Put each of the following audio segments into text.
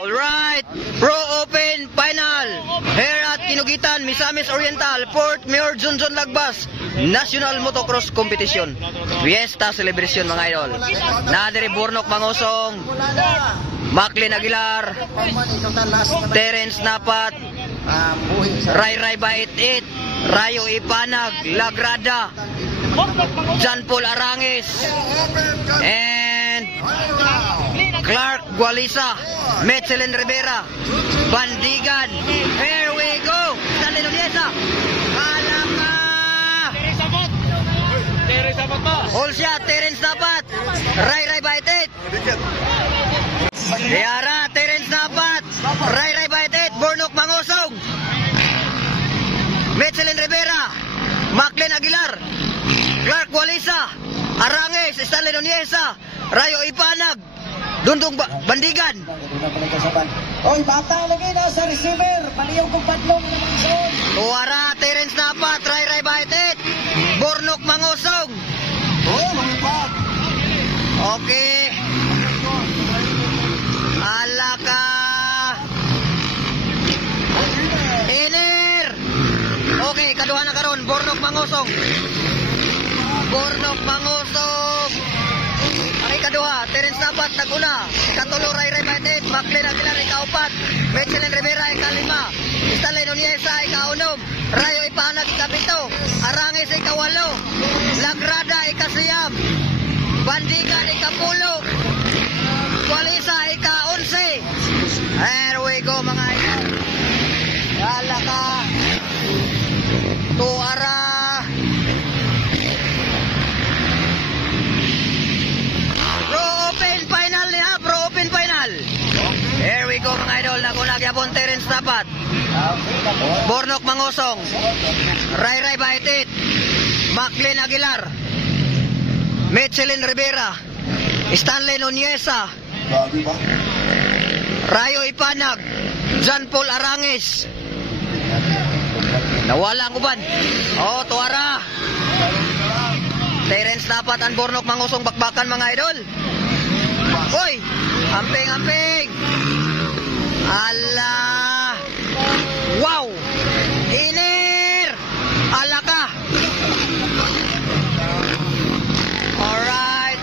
Alright, Pro Open Final here at Kinugitan, Misamis Oriental, Fort Mayor Junjun Lagbas National Motocross Competition Fiesta Celebration mga idol. Nadiri Burnok Mangosong, Macklin Aguilar, Terence Napat, Ray Ray Bait-It, Rayo Ipanag, Lagrada, John Paul Arangis, and Clark Gualisa, Metzelin Rivera, Bandigan. Here we go. Stanley Nuneza. Alaka. All shot. Terence Napat. Ray Ray Bait-It. Diara. Terence Napat. Ray Ray Bait-It. Burnok Mangosong. Metzelin Rivera. Macklin Aguilar. Clark Gualisa. Arangis. Stanley Nuneza. Rayo Ipanag. Dundong Bandigan. Oy, bata lagi na sa receiver. Paliyaw kong padlong naman son. Tuwara, Terence Napat, Ray Ray Bait-It, Burnok Mangosong. Oh, lumipad. Okay. Alaka. Iner. Okay, kaduha na karon, Burnok Mangosong. Burnok Mangosong. Ang ikaduha, Terence Napat, naguna. Ikatulo, Ray Ray Bait-It, Macklin Aguilar, ikaupat. Metzelin Rivera, ikalima. Stanley Nuneza, ikaunom. Rayo Ipanag, ikapito. Arangis, ikawalo. Lagrada, ikasiyam. Bandigan, ikapulo. Gualisa, ika-11. There we go, mga idol. Yala ka. Tuara. Pro Open Final niya, Pro Open Final. Here we go mga idol, nakunag-yapon Terence Napat, Burnok Mangosong, Ray Ray Bait-It, Macklin Aguilar, Metzelin Rivera, Stanley Nuneza, Rayo Ipanag, John Paul Arangis. Nawala ang uban. Oh, tuwara. Terence Napat ang Burnok Mangosong bakbakan mga idol. Hoy! Amping! Ala! Wow! Iner! Alaka! Alright!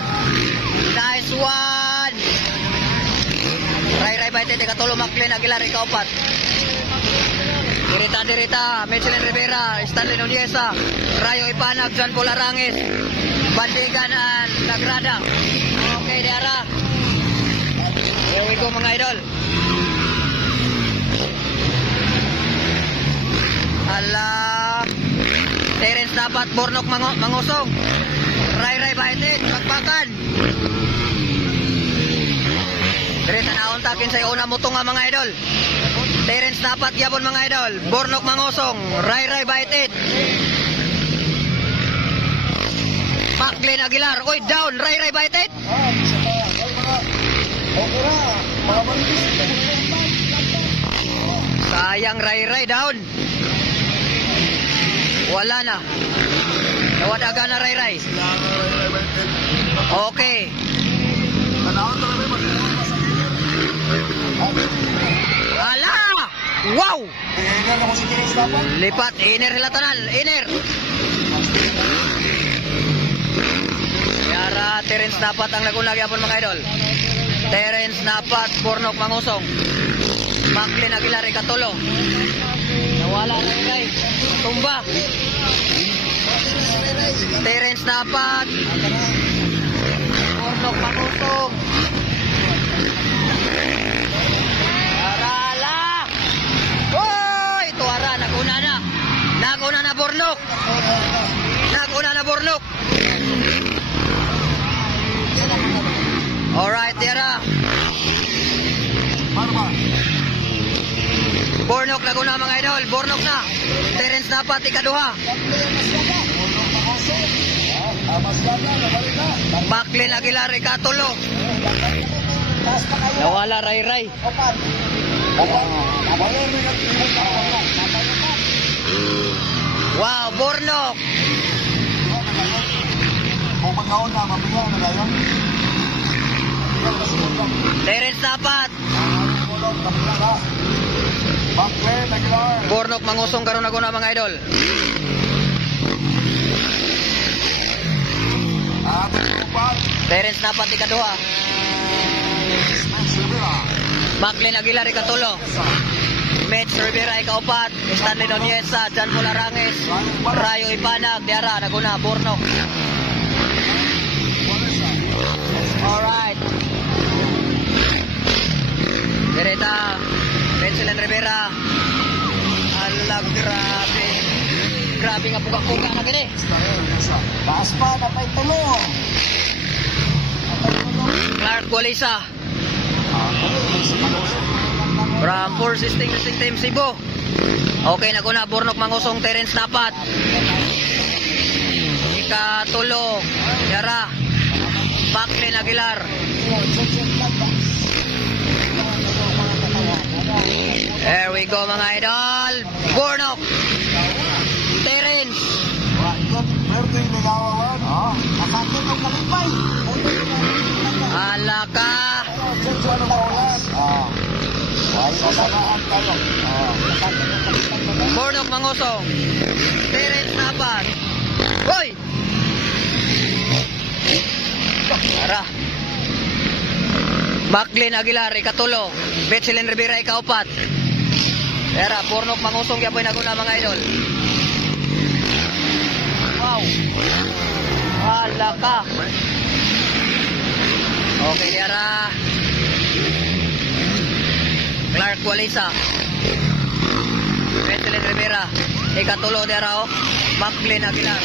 Nice one! Ray Ray Bait-It, ikatulo, Macklin Aguilar, ikaupat. Dirita, Metzelin Rivera, Stanley Nuneza, Rayo Ipanag, John Paul Arangis, Bandigan, and Lagrada. Okay, Diara. Here we go mga idol. Ala. Terence Napat, Burnok Mangosong, Ray Ray Bait-It, bakbakan. Dirita naon takin sa una mo nga mga idol. Terence Napat gyapon mga idol, Burnok Mangosong, Ray Ray Bait-It, Macklin Aguilar. Oy, down, Ray Ray Bait-It. Sayang, Ray Ray down. Wala na. Nawadaga na Ray Ray. Okay. Ala! Wow! Lipat, Iner Hilatanan, Iner. Yara, Terence Napat ang nagunag-yapon mga idol. Terence Napat, Burnok Mangosong, Macklin Aguilar, ikatulo. Nawala na yung guys. Tumba. Terence Napat, Burnok Mangosong. Naguna na Burnok. Alright, Tira. Burnok naguna mga idol. Burnok na. Terence Napat, ikaduha. Macklin Aguilar, ikatulo. Nawala Ray Ray. Wow, Burnok. Terence Napat. Maclen Aguilar. Bornok mangusong karon na guna mga idol. Terence Napat ikaduha. Maclen Aguilar ikatulo. Mitch Rivera ikaupat. Stanley Noniesa, Jan Polaranges, Rayo Ipanag, Diara naguna Bornok. Alright. Direta Benjamin Rivera. Alam, grabe. Grabe nga puga-puga na gini. Taas pa, napay tulong. Clark Walisa. From Four Sisting Team Cebu. Okay na kuna Bornok mangusong Terence Napat. Ikatulo Yara Maclen Aguilar. There we go mga idol. Bornok Terence. Alaka. Bornok mangusong Terence Napat. Hoy! Tara. Maclen Aguilar ikatulo. Betselin Rivera ikaupat. Tara, Bornok mangusong yapoy naguna mga idol. Wow. Alaka. Okay, Diara. Clark Walisa. Betselin Rivera ikatulo Diara. Maclen Aguilar.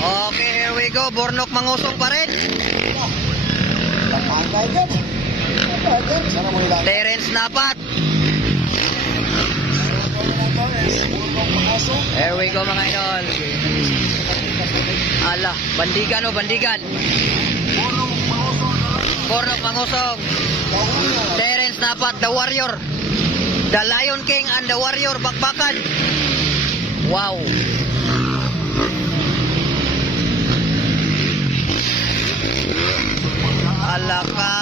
Okay, here we go. Bornok mangusong pa rin. Terence Napat. Here we go mga idol. Ala, bandigan o bandigan. Bornok mangusong Terence Napat, the warrior. The Lion King and the warrior bakbakan. Wow. Alaka.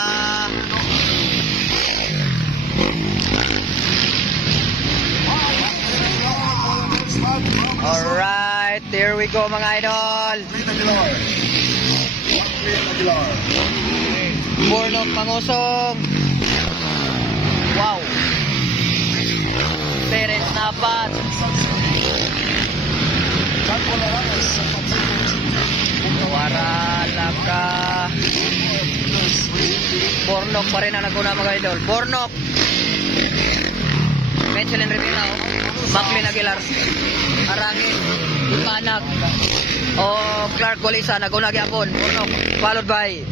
Alright, there we go mga idol. Bornok mangusong. Wow. Terence Napat. Wara laka. Bornok pa rin ang naguna mga idol. Bornok. Betselin Rivera. Maclen Aguilar. Arangin. Ipanag. O Clark Walisa. Naguna gyapon. Bornok. Followed by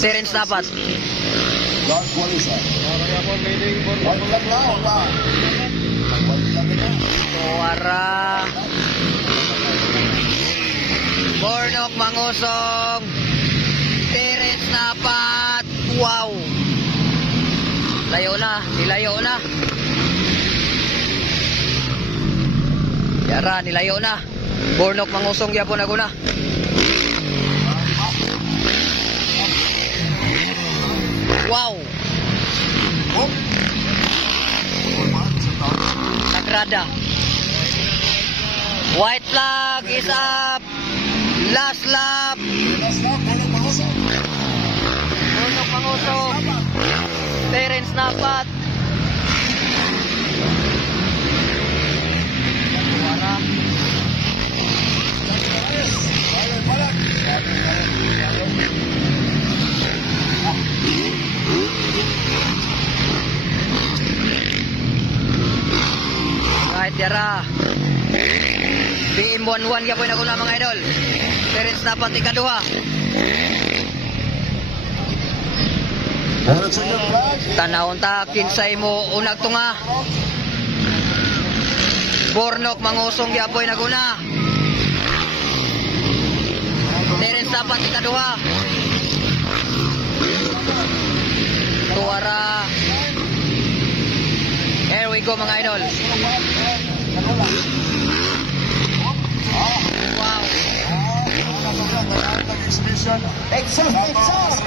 Terence Napat. Clark Walisa. Wara. Bornok mangusong Terence Napat. Wow. Layo na. Nilayo na. Yara, nilayo na. Bornok mangusong yapon naguna. Wow. Sagrada. White flag is up. Last lap. Bornok mangusong Terence Napat. Wara. Right, Yara. BM11 ka po na kuna mga idol. Terence Napat ikaduha. Tanawon ta kinsay mo unag tunga. Bornok mangusong yapoy naguna. Terence Napat ikaduha. Tuwara. Here we go mga idol. Wow. Exhaust.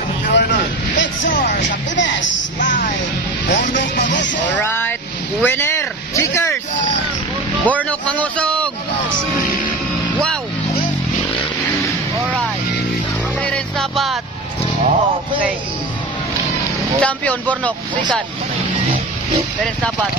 sponsor sa Pimes Live. Bornok Mangusog. Alright, winner, Checkers. Bornok Mangusog. Wow. Alright, Terence Napat. Okay. Champion Bornok, second. Terence Napat.